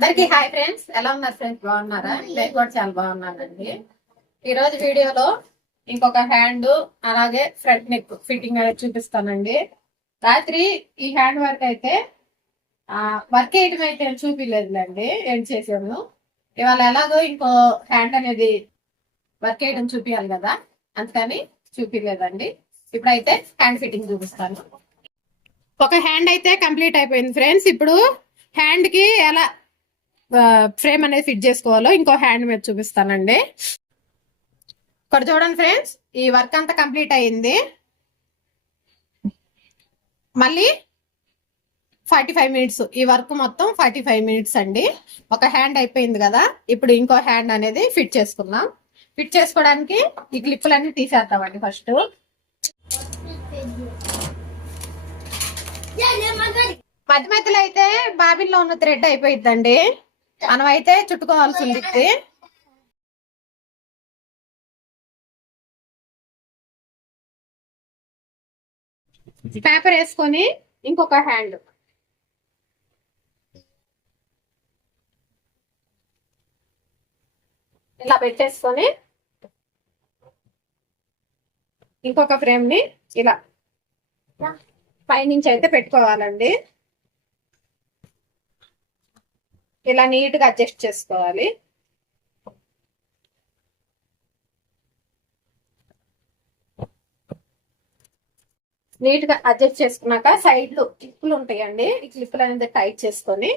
అందరికి hi friends. ఎలా ఉన్నారు ఫ్రెండ్స్? బాగున్నారా? నేను కూడా చాలా బాగున్నానండి. ఈ రోజు వీడియోలో ఇంకొక హ్యాండ్ అలాగే ఫ్రంట్ నెక్ ఫిట్టింగ్ అనేది చూపిస్తానండి. రాత్రి ఈ హ్యాండ్ వర్క్ అయితే వర్క్ వేయడం అయితే చూపించలేదులేండి ఏం చేసాము ఇవాళ ఎలాగో ఇంకో హ్యాండ్ అనేది వర్క్ వేయడం చూపించాలి కదా. అందుకని చూపించలేదండి ఇప్పుడైతే హ్యాండ్ ఫిట్టింగ్ చూపిస్తాను. ఒక హ్యాండ్ అయితే కంప్లీట్ అయిపోయింది ఫ్రెండ్స్. ఇప్పుడు హ్యాండ్కి ఎలా ఫ్రేమ్ అనేది ఫిట్ చేసుకోవాలో ఇంకో హ్యాండ్ మీద చూపిస్తానండి. ఇక్కడ చూడండి ఫ్రెండ్స్ ఈ వర్క్ అంతా కంప్లీట్ అయింది. మళ్ళీ ఫార్టీ ఫైవ్ మినిట్స్ ఈ వర్క్ మొత్తం ఫార్టీ ఫైవ్ మినిట్స్ అండి. ఒక హ్యాండ్ అయిపోయింది కదా ఇప్పుడు ఇంకో హ్యాండ్ అనేది ఫిట్ చేసుకుందాం. ఫిట్ చేసుకోవడానికి ఈ క్లిప్పులన్నీ తీసేద్దామండి ఫస్ట్ మధ్య మధ్యలో అయితే బాబిల్లో ఉన్న థ్రెడ్ అయిపోయిద్దండి. మనం అయితే చుట్టుకోవాల్సి ఉంది పేపర్ వేసుకొని ఇంకొక హ్యాండ్ ఇలా పెట్టేసుకొని ఇంకొక ఫ్రేమ్ని ఇలా. పైనుంచి అయితే పెట్టుకోవాలండి. ఇలా నీట్గా అడ్జస్ట్ చేసుకోవాలి. నీట్గా అడ్జస్ట్ చేసుకున్నాక సైడ్లు క్లిప్పులు ఉంటాయండి. ఈ క్లిప్పులు అనేది టైట్ చేసుకొని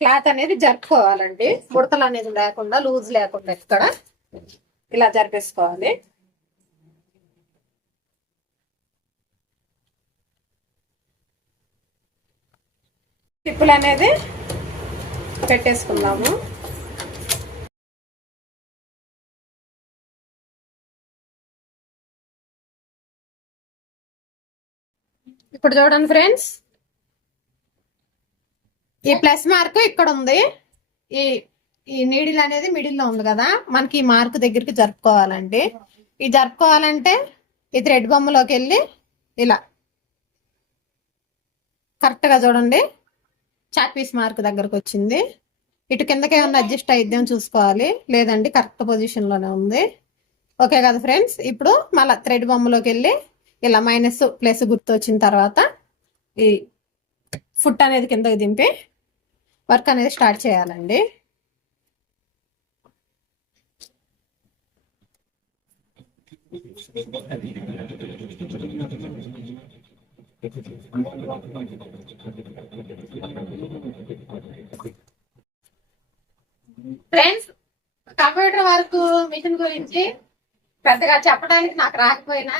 క్లాత్ అనేది జరుపుకోవాలండి. ముడతలు అనేది లేకుండా లూజ్ లేకుండా ఇక్కడ ఇలా జరిపేసుకోవాలి. క్లిప్పులు అనేది పెట్టేసుకుందాము. ఇప్పుడు చూడండి ఫ్రెండ్స్. ఈ ప్లస్ మార్క్ ఇక్కడ ఉంది. ఈ ఈ నీడిల్ అనేది మిడిల్లో ఉంది కదా. మనకి ఈ మార్క్ దగ్గరికి జరుపుకోవాలండి. ఈ జరుపుకోవాలంటే ఈ థ్రెడ్ బొమ్మలోకి వెళ్ళి ఇలా. కరెక్ట్గా చూడండి. చాక్ పీస్ మార్క్ దగ్గరకు వచ్చింది. ఇటు కిందకి ఏమన్నా అడ్జస్ట్ అయిద్దాం చూసుకోవాలి. లేదండి కరెక్ట్ పొజిషన్లోనే ఉంది. ఓకే కదా ఫ్రెండ్స్ ఇప్పుడు మళ్ళీ థ్రెడ్ బొమ్మలోకి వెళ్ళి ఇలా మైనస్ ప్లస్ గుర్తు వచ్చిన తర్వాత ఈ ఫుట్ అనేది కిందకి దింపి వర్క్ అనేది స్టార్ట్ చేయాలండి. ఫ్రెండ్స్ కంప్యూటర్ వర్క్ మిషన్ గురించి పెద్దగా చెప్పడానికి నాకు రాకపోయినా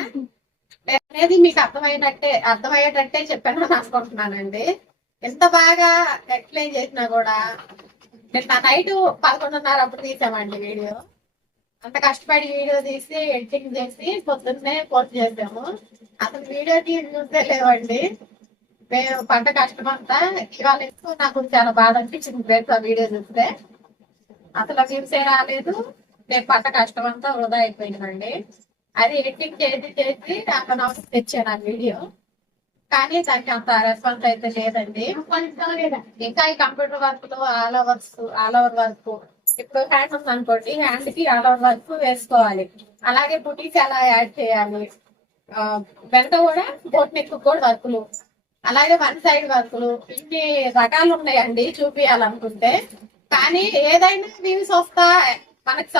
అనేది మీకు అర్థమైనట్టే అర్థమయ్యేటట్టే చెప్పాను అనుకుంటున్నానండి. ఎంత బాగా ఎక్స్ప్లెయిన్ చేసినా కూడా నిన్న నైట్ పదకొండున్నర అప్పుడు తీసామండి వీడియో. అంత కష్టపడి వీడియో తీసి ఎడిటింగ్ చేసి పొద్దున్నే పోస్ట్ చేసాము. అసలు వీడియో తీసి చూస్తే లేవండి. మేము పంట కష్టమంతా ఇవాళ ఎక్కువ నాకు చాలా బాధ అనిపించింది ఫ్రెండ్స్ ఆ వీడియో చూస్తే. అసలు వ్యూసే రాలేదు. నేను పంట కష్టం అంతా వృధా అయిపోయిందండి అది ఎడిటింగ్ చేసి చేసి నాకు నాకు తెచ్చాను ఆ వీడియో. కానీ దానికి అంత రెస్పాన్స్ అయితే లేదండి. ఇంకా ఈ కంప్యూటర్ వర్క్లో all overs all over work ఇప్పుడు హ్యాండ్ ఉంది అనుకోండి హ్యాండ్కి అలా వరకు వర్క్ వేసుకోవాలి. అలాగే బుటీస్ ఎలా యాడ్ చేయాలి? ఆ, వెనక కూడా బోట్ నెక్ కూడా వర్కులు. అలాగే వన్ సైడ్ వర్కులు. ఇన్ని రకాలు ఉన్నాయండి చూపించాలనుకుంటే కానీ ఏదైనా వ్యూస్ వస్తా మనకు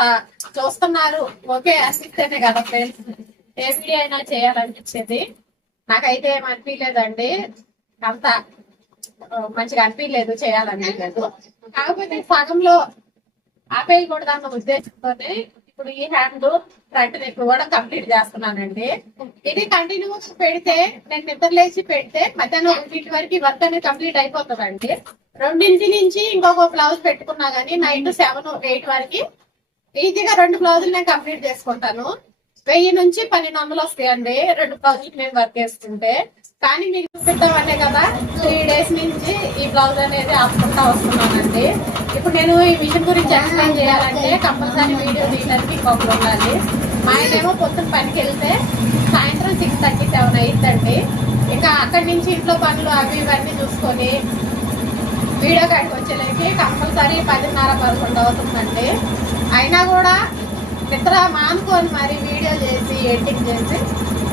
చూస్తున్నారు. ఓకే అసిస్తేనే కదా ఫ్రెండ్స్ ఏ వీడియో అయినా చేయాలనిపించేది. నాకైతే ఏం అనిపించలేదండి అంత మంచిగా అనిపించలేదు చేయాలనిపించలేదు కాకపోతే సగంలో ఆపేయకూడదు అన్న ఉద్దేశంతోనే ఇప్పుడు ఈ హ్యాండ్ ఫ్రంట్ నెక్ కూడా కంప్లీట్ చేస్తున్నానండి. ఇది కంటిన్యూస్ పెడితే నేను నిద్ర లేచి పెడితే మధ్యాహ్నం ఒకటి వరకు వర్క్ అనేది కంప్లీట్ అయిపోతుందండి. రెండింటి నుంచి ఇంకొక బ్లౌజ్ పెట్టుకున్నా గానీ నైట్ సెవెన్ ఎయిట్ వరకు ఈజీగా రెండు బ్లౌజులు నేను కంప్లీట్ చేసుకుంటాను. వెయ్యి నుంచి పన్నెండు వందలు వస్తాయండి రెండు బ్లౌజులు నేను వర్క్ చేసుకుంటే. కానీ మీకు చూపిద్దామనే కదా త్రీ డేస్ నుంచి ఈ బ్లౌజ్ అనేది ఆపుకుంటా వస్తున్నానండి. ఇప్పుడు నేను ఈ మిషన్ గురించి ఎక్స్ప్లెయిన్ చేయాలంటే కంపల్సరీ వీడియో తీయడానికి ఇంకొకరు ఉండాలి. మా ఆయనేమో పొద్దున్న పనికి వెళ్తే సాయంత్రం సిక్స్ థర్టీ సెవెన్ అయ్యిద్దండి ఇంకా అక్కడి నుంచి ఇంట్లో పనులు అవి ఇవన్నీ చూసుకొని వీడియో కాడికి వచ్చేసరికి కంపల్సరీ పదిన్నర పదకొండు అవుతుందండి. అయినా కూడా నిద్ర మానుకొని మరి వీడియో చేసి ఎడిటింగ్ చేసి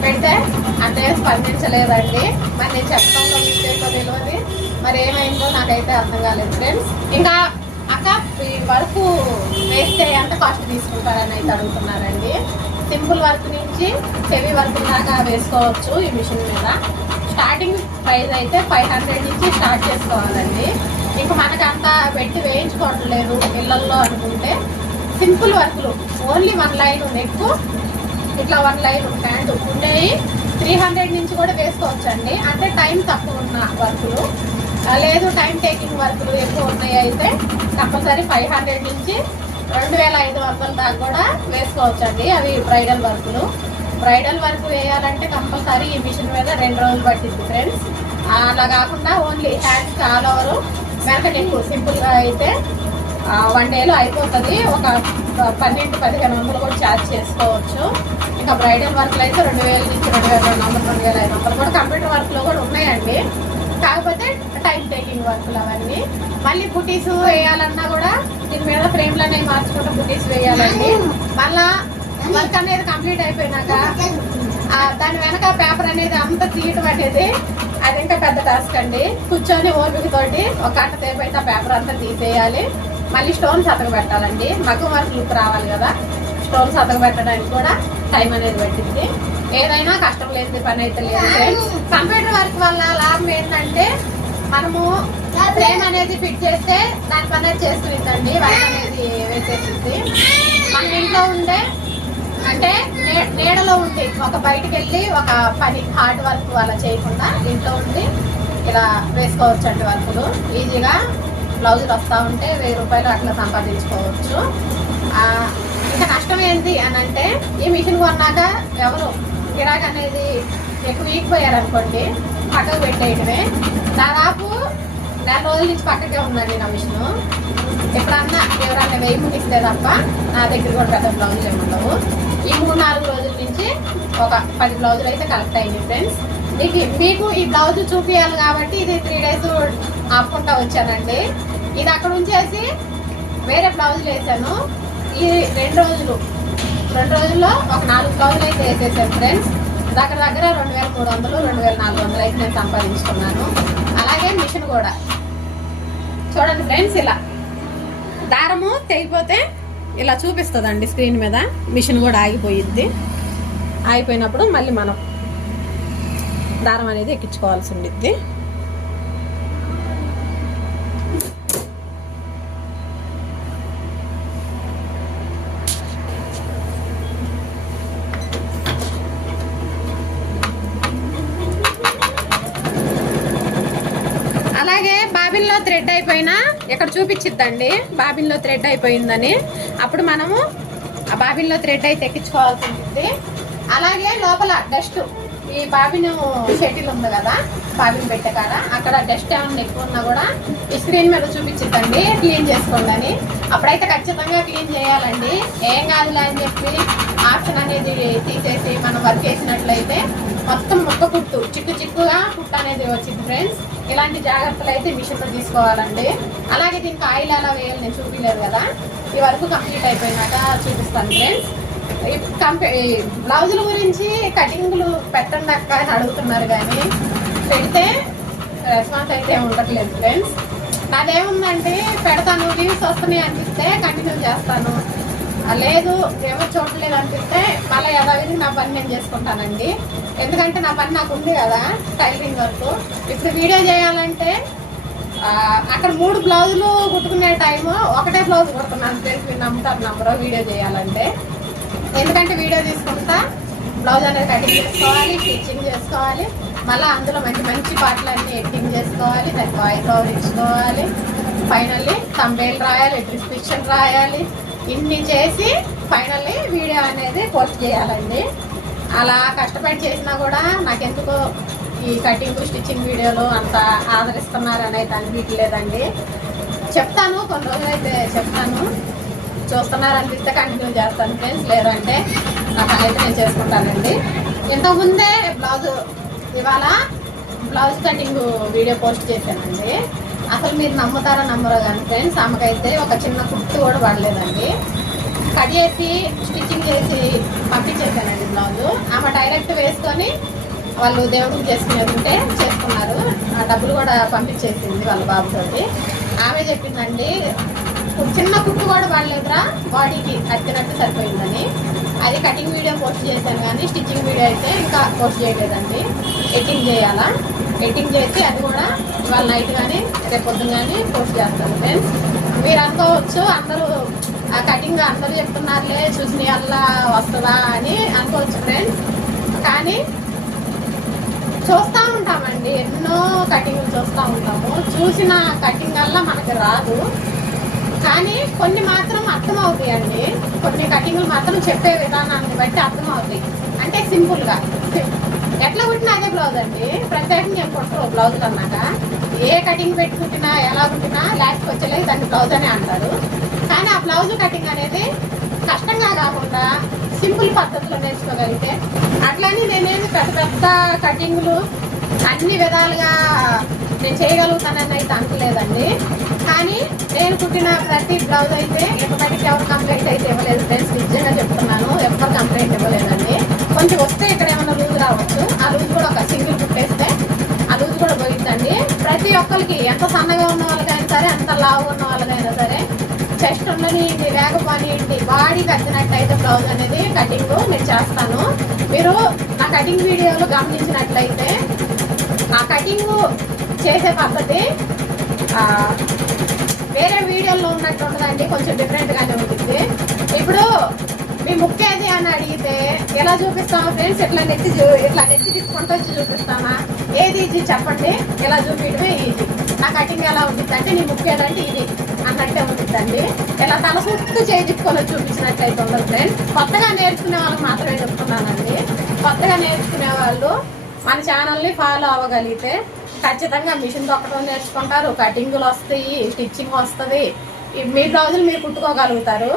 పెడితే అంటే స్పందించలేదండి. మరి నేను చెప్పడంలో మిస్టేక్ తెలియదు. మరి ఏమైందో నాకైతే అర్థం కాలేదు ఫ్రెండ్స్ ఇంకా అక్క ఈ వేస్తే ఎంత కాస్ట్ తీసుకుంటారని అయితే అడుగుతున్నారండి. సింపుల్ వర్క్ నుంచి హెవీ వర్క్ దాకా వేసుకోవచ్చు ఈ మిషన్ మీద. స్టార్టింగ్ ప్రైస్ అయితే ఫైవ్ హండ్రెడ్ నుంచి స్టార్ట్ చేసుకోవాలండి. ఇంక మనకు పెట్టి వేయించుకోవట్లేదు ఇళ్ళల్లో అనుకుంటే. సింపుల్ వర్క్లు ఓన్లీ వన్ లైన్ నెక్ ఇట్లా వన్ లైన్ ప్యాంట్ ఉండేవి త్రీ హండ్రెడ్ నుంచి కూడా వేసుకోవచ్చండి. అంటే టైం తక్కువ ఉన్న వర్కులు. లేదు టైం టేకింగ్ వర్కులు ఎక్కువ ఉన్నాయి అయితే కంపల్సరీ ఫైవ్ హండ్రెడ్ నుంచి రెండు వేల ఐదు వందల దాకా కూడా వేసుకోవచ్చండి అవి బ్రైడల్ వర్కులు. బ్రైడల్ వర్క్ వేయాలంటే కంపల్సరీ ఈ మిషన్ మీద రెండు రోజులు పట్టింది ఫ్రెండ్స్ అలా కాకుండా ఓన్లీ హ్యాండ్స్ ఆల్ ఓవర్ వెనక నెక్ సింపుల్గా అయితే వన్ డేలో అయిపోతుంది. ఒక పన్నెండు పదిహేను వందలు కూడా ఛార్జ్ చేసుకోవచ్చు. ఇంకా బ్రైడల్ వర్క్లు అయితే రెండు వేల నుంచి రెండు వేల రెండు వందలు రెండు వేల ఐదు వందలు కూడా కంప్యూటర్ వర్క్లో కూడా ఉన్నాయండి. కాకపోతే టైం టేకింగ్ వర్క్లు అవన్నీ. మళ్ళీ బుటీస్ వేయాలన్నా కూడా దీని మీద ఫ్రేమ్లు అనేవి మార్చుకుంటూ బుటీస్ వేయాలండి. మళ్ళా వర్క్ అనేది కంప్లీట్ అయిపోయినాక దాని వెనక పేపర్ అనేది అంత తీయటం అనేది అది ఇంకా పెద్ద టాస్క్ అండి. కూర్చొని ఓపికతోటి ఒక గంట సేపు అయితే ఆ పేపర్ అంతా తీసేయాలి. మళ్ళీ స్టోన్స్ అతక పెట్టాలండి మగ్గం వర్క్ లుక్ రావాలి కదా. స్టోన్స్ అతక పెట్టడానికి కూడా టైం అనేది పట్టింది. ఏదైనా కష్టం లేని పని అయితే లేదు కంప్యూటర్ వర్క్ వల్ల లాభం ఏంటంటే మనము ఫ్రేమ్ అనేది ఫిట్ చేస్తే దాని పని అది చేస్తుందండి వర్క్ అనేది వేసేసింది మన ఇంట్లో ఉండే అంటే నీడలో ఉండి ఒక బయటికి వెళ్ళి ఒక పని హార్డ్ వర్క్ అలా చేయకుండా ఇంట్లో ఉండి ఇలా వేసుకోవచ్చు అండి వర్కులు. ఈజీగా బ్లౌజులు వస్తూ ఉంటే వెయ్యి రూపాయలు అట్లా సంపాదించుకోవచ్చు. ఇంకా నష్టం ఏంటి అని అంటే ఈ మిషన్ కొన్నాక ఎవరు గిరాక్ అనేది ఎక్కువ వీగిపోయారనుకోండి పక్కకు పెట్టేయటమే. దాదాపు నెల రోజుల నుంచి పక్కకే ఉందండి నా మిషన్. ఎప్పుడన్నా ఎవరన్నా వెయ్యి ముగిస్తే తప్ప నా దగ్గర కూడా పెద్ద బ్లౌజులు ఏమి ఉండవు. ఈ మూడు నాలుగు రోజుల నుంచి ఒక పది బ్లౌజులు అయితే కలెక్ట్ అయింది ఫ్రెండ్స్ మీకు మీకు ఈ బ్లౌజ్ చూపించాలి కాబట్టి ఇది త్రీ డేస్ ఆపుకుంటా వచ్చానండి. ఇది అక్కడ ఉంచేసి వేరే బ్లౌజులు వేసాను. ఈ రెండు రోజులు రెండు రోజుల్లో ఒక నాలుగు బ్లౌజులు అయితే వేసేసాను ఫ్రెండ్స్. దగ్గర దగ్గర రెండు వేల మూడు వందలు రెండు వేల నాలుగు వందలు అయితే నేను సంపాదించుకున్నాను. అలాగే మిషన్ కూడా. చూడండి ఫ్రెండ్స్ ఇలా. దారము తెగిపోతే ఇలా చూపిస్తుందండి స్క్రీన్ మీద. మిషన్ కూడా ఆగిపోయిద్ది. ఆగిపోయినప్పుడు మళ్ళీ మనం దారం అనేది ఎక్కించుకోవాల్సి ఉండిద్ది. అలాగే బాబిన్లో థ్రెడ్ అయిపోయినా ఇక్కడ చూపించిద్దండి? బాబిన్లో థ్రెడ్ అయిపోయిందని. అప్పుడు మనము ఆ బాబిన్లో థ్రెడ్ అయితే ఎక్కించుకోవాల్సి ఉంటుంది అలాగే లోపల డస్ట్ ఈ బాబిను షటిల్ ఉంది కదా బాబిని పెట్టే కాడ అక్కడ డస్ట్ ఏమన్నా ఎక్కువ ఉన్నా కూడా ఈ స్క్రీన్ మీద చూపించిద్దండి క్లీన్ చేసుకోండి అని. అప్పుడైతే ఖచ్చితంగా క్లీన్ చేయాలండి. ఏం కాదులే అని చెప్పి ఆప్షన్ అనేది తీసేసి మనం వర్క్ చేసినట్లయితే మొత్తం ముక్క కుట్టు చిక్కు చిక్కుగా పుట్టు అనేది వచ్చింది ఫ్రెండ్స్ ఇలాంటి జాగ్రత్తలు అయితే మిషన్లో తీసుకోవాలండి. అలాగే దీనికి ఆయిల్ ఎలా వేయాలి నేను చూపించలేదు కదా ఈ వరకు కంప్లీట్ అయిపోయినాక చూపిస్తాను ఫ్రెండ్స్ బ్లౌజుల గురించి కటింగ్లు పెట్టండి అక్క అని అడుగుతున్నారు కానీ పెడితే రెస్పాన్స్ అయితే ఉండట్లేదు ఫ్రెండ్స్. నాదేముందంటే పెడతాను లీవ్స్ వస్తున్నాయి అనిపిస్తే కంటిన్యూ చేస్తాను. లేదు ఏమో చూడలేదు అనిపిస్తే మళ్ళీ యథావిధి నా పని నేను చేసుకుంటానండి. ఎందుకంటే నా పని నాకు ఉంది కదా టైలరింగ్ వర్క్. ఇప్పుడు వీడియో చేయాలంటే అక్కడ మూడు బ్లౌజులు కుట్టుకునే టైము ఒకటే బ్లౌజ్ కుడుతున్నాను ఫ్రెండ్స్ మీరు నమ్ముతారు నమ్మరో వీడియో చేయాలంటే. ఎందుకంటే వీడియో తీసుకుంటా బ్లౌజ్ అనేది కటింగ్ చేసుకోవాలి స్టిచ్చింగ్ చేసుకోవాలి మళ్ళీ అందులో మంచి మంచి పాటలు అన్నీ ఎడిటింగ్ చేసుకోవాలి దానికి వాయిస్ ఓవర్ ఇచ్చుకోవాలి. ఫైనల్లీ తంబేలు రాయాలి డిస్క్రిప్షన్ రాయాలి ఇన్ని చేసి ఫైనల్లీ వీడియో అనేది పోస్ట్ చేయాలండి. అలా కష్టపడి చేసినా కూడా నాకెందుకో ఈ కటింగ్ స్టిచ్చింగ్ వీడియోలు అంత ఆదరిస్తున్నారని అయితే అనిపించలేదండి. చెప్తాను కొన్ని రోజులు అయితే చెప్తాను. చూస్తున్నారు అనిపిస్తే కంటిన్యూ చేస్తాను. ఫ్రెండ్స్ లేదంటే నా పని అయితే నేను చేసుకుంటానండి. ఇంతకుముందే బ్లౌజ్ ఇవాళ బ్లౌజ్ కటింగ్ వీడియో పోస్ట్ చేశానండి. అసలు మీరు నమ్ముతారా నమ్మరో కానీ ఫ్రెండ్స్ ఆమెకైతే ఒక చిన్న కుట్టు కూడా పడలేదండి. కట్ చేసి స్టిచ్చింగ్ చేసి పంపించేసానండి బ్లౌజ్. ఆమె డైరెక్ట్ వేసుకొని వాళ్ళు దేవుడికి చేసుకునేది ఉంటే చేసుకున్నారు ఆ డబ్బులు కూడా పంపించేసింది వాళ్ళ బాబుతోటి. ఆమె చెప్పిందండి చిన్న కుక్కు కూడా పడలేదురా బాడీకి కట్టినట్టు సరిపోయిందని. అది కటింగ్ వీడియో పోస్ట్ చేశాను కానీ స్టిచ్చింగ్ వీడియో అయితే ఇంకా పోస్ట్ చేయలేదండి. ఎడిటింగ్ చేయాలా? ఎడిటింగ్ చేసి అది కూడా ఇవాళ నైట్ కానీ రేపు పొద్దున కానీ పోస్ట్ చేస్తాను ఫ్రెండ్స్ మీరు అనుకోవచ్చు అందరూ ఆ కటింగ్ అందరూ చెప్తున్నారులే చూసిన అలా వస్తుందా అని అనుకోవచ్చు ఫ్రెండ్స్ కానీ చూస్తూ ఉంటామండి. ఎన్నో కటింగ్లు చూస్తూ ఉంటాము. చూసిన కటింగ్ వల్ల మనకి రాదు. కానీ కొన్ని మాత్రం అర్థమవుతాయి అండి కొన్ని కటింగ్లు మాత్రం చెప్పే విధానాన్ని బట్టి అర్థమవుతాయి. అంటే సింపుల్గా. ఎట్లా కుట్టినా అదే బ్లౌజ్ అండి. ప్రత్యేకంగా ఏం కుట్టరు. బ్లౌజులు అన్నాక. ఏ కటింగ్ పెట్టి కుట్టినా ఎలా కుట్టినా లాస్ట్ వచ్చేలేదు దాన్ని బ్లౌజ్ అనే అంటారు. కానీ ఆ బ్లౌజ్ కటింగ్ అనేది కష్టంగా కాకుండా సింపుల్ పద్ధతిలో నేర్చుకోగలిగితే అట్లని నేనేమి పెద్ద పెద్ద కటింగ్లు అన్ని విధాలుగా నేను చేయగలుగుతానని అయితే అనుకోలేదండి. కానీ నేను కుట్టిన ప్రతి బ్లౌజ్ అయితే ఇప్పటికీ ఎవరు కంప్లైంట్ అయితే ఇవ్వలేదు ఫ్రెండ్స్ నిజంగా చెప్తున్నాను ఎవరు కంప్లైంట్ ఇవ్వలేదండి. కొంచెం వస్తే ఇక్కడ ఏమైనా లూజ్ రావచ్చు. ఆ లూజ్ కూడా ఒక సింగిల్ కుట్టేస్తే ఆ లూజ్ కూడా పోయిందండి ప్రతి ఒక్కరికి ఎంత సన్నగా ఉన్న వాళ్ళకైనా సరే ఎంత లావు ఉన్న వాళ్ళకైనా సరే చెస్ట్ ఉండని వేగ ఏంటి బాడీ కట్టినట్టయితే బ్లౌజ్ అనేది కటింగ్ నేను చేస్తాను. మీరు నా కటింగ్ వీడియోలో గమనించినట్లయితే ఆ కటింగ్ చేసే పద్ధతి వేరే వీడియోలో ఉన్నట్టు అండి కొంచెం డిఫరెంట్ గానే ఉంటుంది. ఇప్పుడు మీ ముక్క ఏది అని అడిగితే ఎలా చూపిస్తామా ఫ్రెండ్స్ ఇట్లా నెత్తి చూ ఇట్లా నెత్తి తీసుకుంటూ వచ్చి చూపిస్తామా? ఏది ఈజీ చెప్పండి ఎలా చూపించడమే ఈజీ నా కటింగ్ ఎలా ఉంటుంది అంటే నీ ముక్క ఏదంటే ఇది అన్నట్టే ఉంటుందండి. ఇలా తల చుట్టూ చేయించుకొని తిప్పుకొని చూపించినట్లయితే ఉండదు ఫ్రెండ్స్ కొత్తగా నేర్చుకునే వాళ్ళకి మాత్రమే చెప్తున్నానండి. కొత్తగా నేర్చుకునే వాళ్ళు మన ఛానల్ని ఫాలో అవ్వగలిగితే ఖచ్చితంగా మిషన్ తొక్కడం నేర్చుకుంటారు. కటింగులు వస్తాయి స్టిచ్చింగ్ వస్తుంది. మీ బ్లౌజులు మీరు కుట్టుకోగలుగుతారు.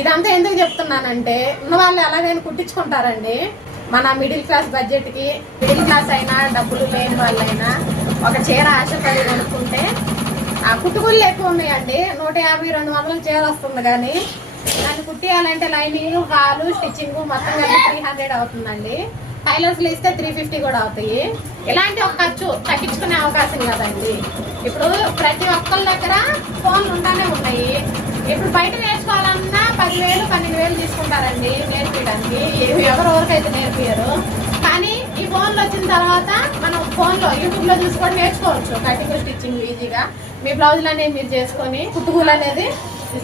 ఇదంతా ఎందుకు చెప్తున్నానంటే ఉన్న వాళ్ళు ఎలాగైనా కుట్టించుకుంటారండి మన మిడిల్ క్లాస్ బడ్జెట్కి మిడిల్ క్లాస్ అయినా డబ్బులు లేని వాళ్ళైనా ఒక చీర ఆశపడి కొనుక్కుంటే ఆ కుట్టుకుళ్ళు ఎక్కువ ఉన్నాయండి. నూట యాభై రెండు వందల చీర వస్తుంది కానీ దాన్ని కుట్టియాలంటే లైనింగ్ హాలు స్టిచ్చింగ్ మొత్తం కలిపి త్రీ హండ్రెడ్ అవుతుందండి. టైలర్స్ ఇస్తే త్రీ ఫిఫ్టీ కూడా అవుతాయి. ఇలాంటి ఒక ఖర్చు తగ్గించుకునే అవకాశం కదండి. ఇప్పుడు ప్రతి ఒక్కరి దగ్గర ఫోన్లు ఉంటానే ఉన్నాయి. ఇప్పుడు బయట నేర్చుకోవాలన్నా పదివేలు పన్నెండు వేలు తీసుకుంటారండి నేర్పించడానికి. ఎవరెవరికైతే నేర్పించరు. కానీ ఈ ఫోన్లు వచ్చిన తర్వాత మనం ఫోన్లో యూట్యూబ్లో చూసుకొని నేర్చుకోవచ్చు. కటింగ్ స్టిచ్చింగ్ ఈజీగా. మీ బ్లౌజులు అనేవి మీరు చేసుకొని కుట్టుకూలు అనేది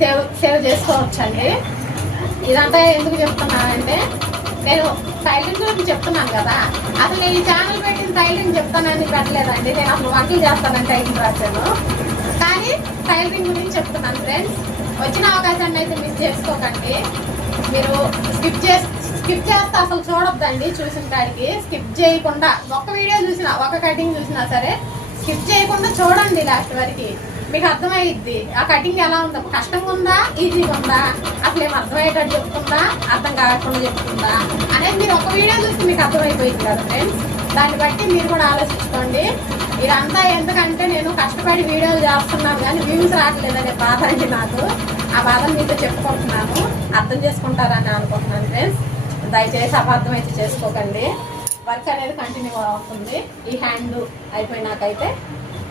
సేవ్ సేవ్ చేసుకోవచ్చండి. ఇదంతా ఎందుకు చెప్తున్నానంటే నేను సైలెంట్ గురించి చెప్తున్నాను కదా. అసలు నేను ఈ ఛానల్ పెట్టిన సైలెంట్ చెప్తానని పెట్టలేదండి. నేను అసలు వంటలు చేస్తానని టైటిల్ రాశాను. కానీ టైలరింగ్ గురించి చెప్తున్నాను ఫ్రెండ్స్ వచ్చిన అవకాశాన్ని అయితే మిస్ చేసుకోకండి. మీరు స్కిప్ చేసి స్కిప్ చేస్తే అసలు చూడొద్దండి చూసిన కాడికి. స్కిప్ చేయకుండా ఒక వీడియో చూసినా ఒక కటింగ్ చూసినా సరే స్కిప్ చేయకుండా చూడండి లాస్ట్ వరకు. మీకు అర్థమైద్ది ఆ కటింగ్ ఎలా ఉందా? కష్టంగా ఉందా? ఈజీగా ఉందా? అసలు ఏం అర్థమయ్యేటట్టు చెప్తుందా? అర్థం కాకుండా చెప్తుందా? అనేది మీరు ఒక వీడియో చూస్తే మీకు అర్థమైపోయింది కదా ఫ్రెండ్స్ దాన్ని బట్టి మీరు కూడా ఆలోచించుకోండి. ఇదంతా ఎందుకంటే నేను కష్టపడి వీడియోలు చేస్తున్నాను కానీ వ్యూస్ రావట్లేదనే బాధ అండి నాకు. ఆ బాధ మీతో చెప్పుకుంటున్నాను. అర్థం చేసుకుంటారని అనుకుంటున్నాను ఫ్రెండ్స్ దయచేసి అపార్థం అయితే చేసుకోకండి. వర్క్ అనేది కంటిన్యూ అవుతుంది. ఈ హ్యాండ్ అయిపోయినాకైతే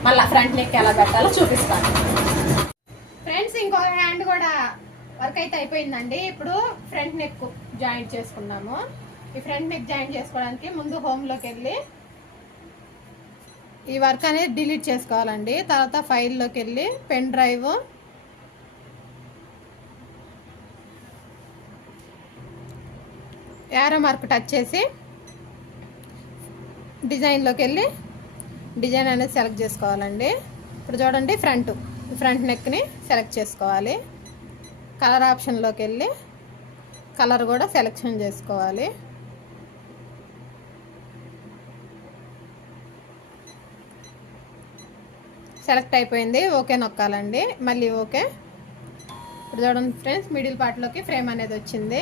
మళ్ళీ ఫ్రంట్ నెక్ ఎలా పెట్టాలో చూపిస్తాను. ఫ్రెండ్స్ ఇంకో హ్యాండ్ కూడా వర్క్ అయితే అయిపోయిందండి. ఇప్పుడు ఫ్రంట్ నెక్ జాయింట్ చేసుకున్నాము ఈ ఫ్రంట్ నెక్ జాయింట్ చేసుకోవడానికి ముందు హోమ్లోకి వెళ్ళి ఈ వర్క్ అనేది డిలీట్ చేసుకోవాలండి. తర్వాత ఫైల్లోకి వెళ్ళి pen drive arrow mark touch చేసి డిజైన్లోకి వెళ్ళి డిజైన్ అనేది సెలెక్ట్ చేసుకోవాలండి. ఇప్పుడు చూడండి ఫ్రంట్. ఫ్రంట్ నెక్ని సెలెక్ట్ చేసుకోవాలి. కలర్ ఆప్షన్లోకి వెళ్ళి కలర్ కూడా సెలెక్షన్ చేసుకోవాలి. సెలెక్ట్ అయిపోయింది ఓకే నొక్కాలండి. మళ్ళీ ఓకే. ఇప్పుడు చూడండి ఫ్రెండ్స్ మిడిల్ పార్ట్లోకి ఫ్రేమ్ అనేది వచ్చింది.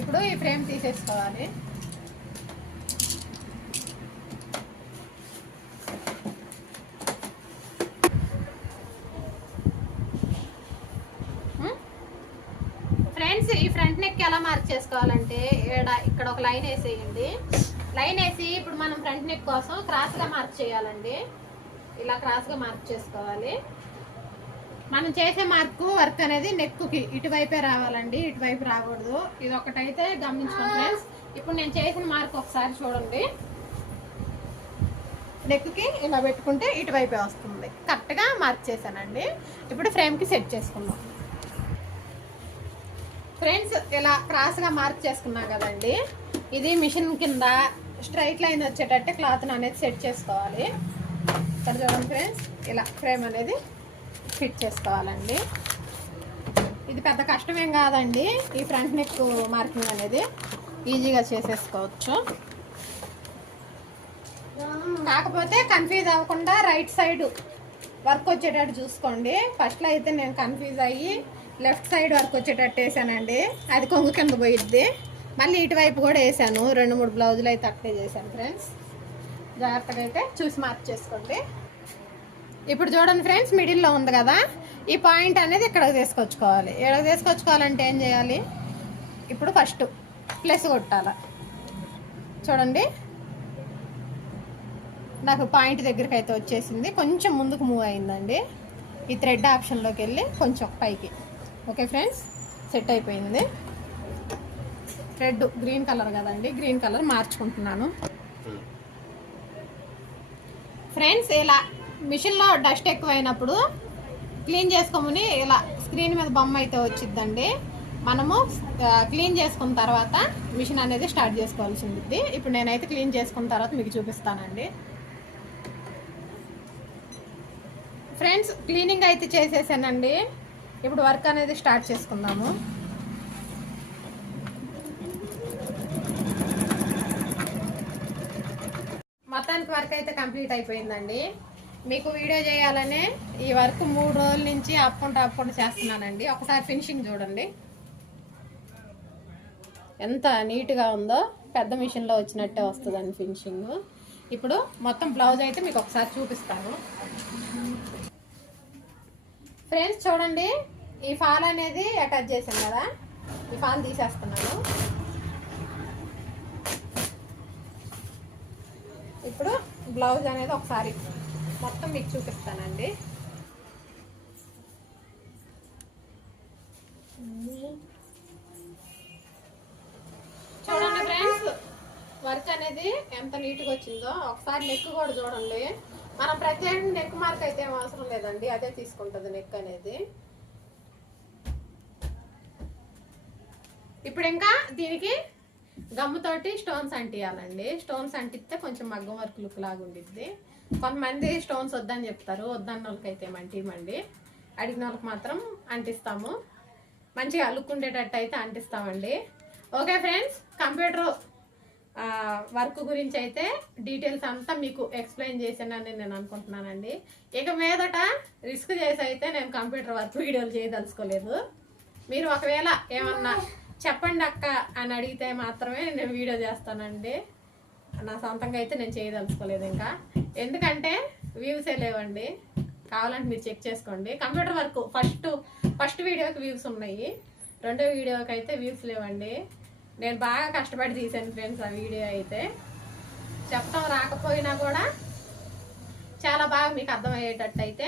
ఇప్పుడు ఈ ఫ్రేమ్ తీసేసుకోవాలి ఎలా మార్క్ చేసుకోవాలంటే ఈడ ఇక్కడ ఒక లైన్ వేసేయండి. లైన్ వేసి ఇప్పుడు మనం ఫ్రంట్ నెక్ కోసం క్రాస్గా మార్క్ చేయాలండి. ఇలా క్రాస్గా మార్క్ చేసుకోవాలి. మనం చేసే మార్కు వర్క్ అనేది నెక్కి ఇటువైపే రావాలండి. ఇటువైపు రాకూడదు. ఇది ఒకటైతే గమనించుకోండి ఫ్రెండ్స్. ఇప్పుడు నేను చేసిన మార్క్ ఒకసారి చూడండి. నెక్కి ఇలా పెట్టుకుంటే ఇటువైపే వస్తుంది. కరెక్ట్గా మార్క్ చేశానండి. ఇప్పుడు ఫ్రేమ్కి సెట్ చేసుకుందాం. ఫ్రెండ్స్ ఇలా క్రాస్గా మార్క్ చేసుకున్నా కదండి. ఇది మిషన్ కింద స్ట్రైట్ లైన్ వచ్చేటట్టు క్లాత్ని అనేది సెట్ చేసుకోవాలి. ఇక్కడ చూడండి ఫ్రెండ్స్ ఇలా ఫ్రేమ్ అనేది ఫిట్ చేసుకోవాలండి. ఇది పెద్ద కష్టమేం కాదండి. ఈ ఫ్రంట్ నెక్ మార్కింగ్ అనేది ఈజీగా చేసేసుకోవచ్చు. కాకపోతే కన్ఫ్యూజ్ అవ్వకుండా రైట్ సైడ్ వర్క్ వచ్చేటట్టు చూసుకోండి. ఫస్ట్లో అయితే నేను కన్ఫ్యూజ్ అయ్యి లెఫ్ట్ సైడ్ వర్క్ వచ్చేటట్టు వేసానండి. అది కొంగు కింద పోయిద్ది. మళ్ళీ ఇటువైపు కూడా వేసాను. రెండు మూడు బ్లౌజులు అయితే అట్లే చేశాను ఫ్రెండ్స్. జాగ్రత్తగా అయితే చూసి మార్క్ చేసుకోండి. ఇప్పుడు చూడండి ఫ్రెండ్స్ మిడిల్లో ఉంది కదా. ఈ పాయింట్ అనేది ఇక్కడికి తీసుకొచ్చుకోవాలి. ఇక్కడికి తీసుకొచ్చుకోవాలంటే ఏం చేయాలి? ఇప్పుడు ఫస్ట్ ప్లస్ కొట్టాలి. చూడండి. నాకు పాయింట్ దగ్గరికి అయితే వచ్చేసింది. కొంచెం ముందుకు మూవ్ అయిందండి. ఈ థ్రెడ్ ఆప్షన్లోకి వెళ్ళి కొంచెం పైకి. ఓకే ఫ్రెండ్స్ సెట్ అయిపోయింది. రెడ్ గ్రీన్ కలర్ కదండి గ్రీన్ కలర్ మార్చుకుంటున్నాను. ఫ్రెండ్స్ ఇలా మిషన్లో డస్ట్ ఎక్కువైనప్పుడు క్లీన్ చేసుకోమని ఇలా స్క్రీన్ మీద బొమ్మ అయితే వచ్చిద్దండి. మనము క్లీన్ చేసుకున్న తర్వాత మిషన్ అనేది స్టార్ట్ చేసుకోవాల్సి ఉంటుంది ఇప్పుడు నేనైతే క్లీన్ చేసుకున్న తర్వాత మీకు చూపిస్తానండి. ఫ్రెండ్స్ క్లీనింగ్ అయితే చేసేసానండి. ఇప్పుడు వర్క్ అనేది స్టార్ట్ చేసుకుందాము. మొత్తానికి వర్క్ అయితే కంప్లీట్ అయిపోయిందండి. మీకు వీడియో చేయాలనే ఈ వర్క్ మూడు రోజుల నుంచి అప్పుకుంటూ అప్పుకుంటూ చేస్తున్నానండి. ఒకసారి ఫినిషింగ్ చూడండి. ఎంత నీట్గా ఉందో పెద్ద మిషన్లో వచ్చినట్టే వస్తుందండి ఫినిషింగ్ ఇప్పుడు మొత్తం బ్లౌజ్ అయితే మీకు ఒకసారి చూపిస్తాను. ఫ్రెండ్స్ చూడండి. ఈ ఫాల్ అనేది అటాచ్ చేశాను కదా. ఈ ఫాల్ తీసేస్తున్నాను. ఇప్పుడు బ్లౌజ్ అనేది ఒకసారి మొత్తం మీకు చూపిస్తానండి. చూడండి ఫ్రెండ్స్ వర్క్ అనేది ఎంత నీట్గా వచ్చిందో. ఒకసారి నెక్ కూడా చూడండి. మనం ప్రత్యేకంగా నెక్ మార్క్ అయితే ఏం అవసరం లేదండి. అదే తీసుకుంటుంది నెక్ అనేది. ఇప్పుడు ఇంకా దీనికి గమ్ముతోటి స్టోన్స్ అంటియాలండి. స్టోన్స్ అంటిస్తే కొంచెం మగ్గం వర్క్ లుక్ లాగా ఉండిద్ది. కొంతమంది స్టోన్స్ వద్దని చెప్తారు. వద్దన్న వాళ్ళకి అయితే అంటిమండి అడిగిన వాళ్ళకి మాత్రం అంటిస్తాము. మంచిగా లుక్ ఉండేటట్టు అయితే అంటిస్తామండి. ఓకే ఫ్రెండ్స్ కంప్యూటర్ వర్క్ గురించి అయితే డీటెయిల్స్ అంతా మీకు ఎక్స్ప్లెయిన్ చేశానని నేను అనుకుంటున్నానండి. ఇక మీదట రిస్క్ చేసి అయితే నేను కంప్యూటర్ వర్క్ వీడియోలు చేయదలుచుకోలేదు. మీరు ఒకవేళ ఏమన్నా చెప్పండి అక్క అని అడిగితే మాత్రమే నేను వీడియో చేస్తానండి. నా సొంతంగా అయితే నేను చేయదలుచుకోలేదు ఇంకా. ఎందుకంటే వ్యూసే లేవండి. కావాలంటే మీరు చెక్ చేసుకోండి. కంప్యూటర్ వర్క్ ఫస్ట్ ఫస్ట్ వీడియోకి వ్యూస్ ఉన్నాయి. రెండో వీడియోకి అయితే వ్యూస్ లేవండి. నేను బాగా కష్టపడి తీసాను ఫ్రెండ్స్ ఆ వీడియో అయితే. చెప్పడం రాకపోయినా కూడా చాలా బాగా మీకు అర్థమయ్యేటట్టు అయితే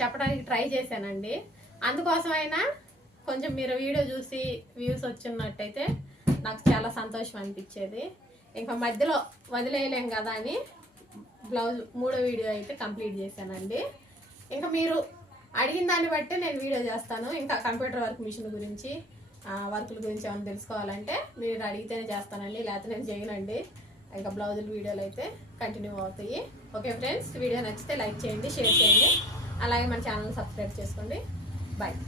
చెప్పడానికి ట్రై చేశానండి. అందుకోసమైనా కొంచెం మీరు వీడియో చూసి వ్యూస్ వచ్చినట్టయితే నాకు చాలా సంతోషం అనిపించేది. ఇంకా మధ్యలో వదిలేయలేం కదా అని బ్లౌజ్ మూడో వీడియో అయితే కంప్లీట్ చేశానండి. ఇంకా మీరు అడిగిన దాన్ని బట్టి నేను వీడియో చేస్తాను. ఇంకా కంప్యూటర్ వర్క్ మిషన్ గురించి వర్కుల గురించి ఏమైనా తెలుసుకోవాలంటే మీరు అడిగితేనే చేస్తానండి లేకపోతే నేను చేయనండి. ఇంకా బ్లౌజుల వీడియోలు అయితే కంటిన్యూ అవుతాయి. ఓకే ఫ్రెండ్స్ వీడియో నచ్చితే లైక్ చేయండి షేర్ చేయండి. అలాగే మన ఛానల్ సబ్స్క్రైబ్ చేసుకోండి. బాయ్.